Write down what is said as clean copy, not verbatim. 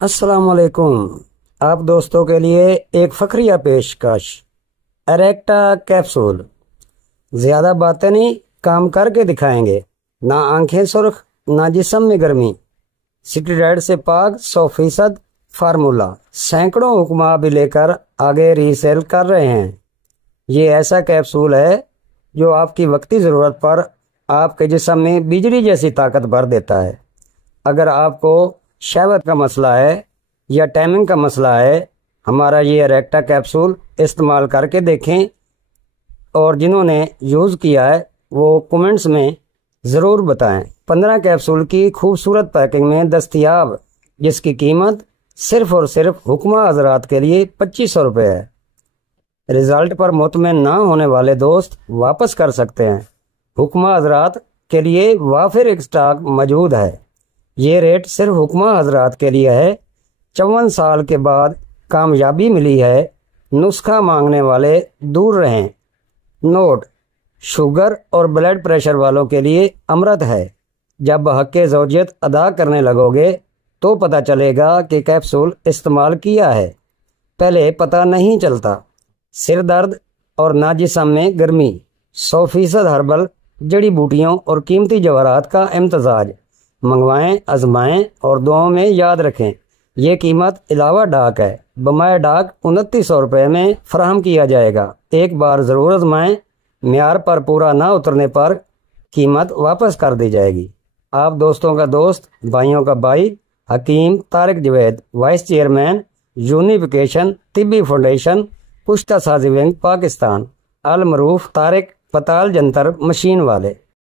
السلام علیکم۔ آپ دوستوں کے لیے ایک فخریہ پیشکش، اریکٹا کیپسول۔ زیادہ باتیں نہیں، کام کر کے دکھائیں گے۔ نہ آنکھیں سرخ، نہ جسم میں گرمی۔ سٹیرائڈ سے پاک 100% فارمولا، سینکڑوں حکمہ بھی لے کر آگے ریسیل کر رہے ہیں۔ یہ ایسا کیپسول ہے جو آپ کی وقتی ضرورت پر آپ کے جسم میں بجلی جیسی طاقت بھر دیتا ہے۔ اگر آپ کو شہوت کا مسئلہ ہے یا ٹائمنگ کا مسئلہ ہے، ہمارا یہ اریکٹا کیپسول استعمال کر کے دیکھیں، اور جنہوں نے یوز کیا ہے وہ کومنٹس میں ضرور بتائیں۔ 15 کیپسول کی خوبصورت پیکنگ میں دستیاب، جس کی قیمت صرف اور صرف حکمہ حضرات کے لیے 2500 روپے ہے۔ رزلٹ پر مطمئن نہ ہونے والے دوست واپس کر سکتے ہیں۔ حکمہ حضرات کے لیے وافر اسٹاک موجود ہے۔ یہ ریٹ صرف حکمہ حضرات کے لیے ہے۔ 54 سال کے بعد کامیابی ملی ہے۔ نسخہ مانگنے والے دور رہیں۔ نوٹ: شوگر اور بلڈ پریشر والوں کے لیے امرت ہے۔ جب حق زوجیت ادا کرنے لگو گے تو پتہ چلے گا کہ کیپسول استعمال کیا ہے، پہلے پتہ نہیں چلتا۔ سر درد اور نہ جسم میں گرمی، 100% ہربل جڑی بوٹیوں اور قیمتی جواہرات کا امتزاج۔ منگوائیں، آزمائیں اور دعاؤں میں یاد رکھیں، یہ قیمت علاوہ ڈاک ہے۔ بمائے ڈاک 2900 روپے میں فراہم کیا جائے گا۔ ایک بار ضرور آزمائیں، معیار پر پورا نہ اترنے پر قیمت واپس کر دی جائے گی۔ آپ دوستوں کا دوست، بھائیوں کا بھائی حکیم Tariq Javed, vice chairman, unification طبی فاؤنڈیشن، کشتہ سازی ونگ، پاکستان۔ المعروف طارق، پتال جنتر مشین والے۔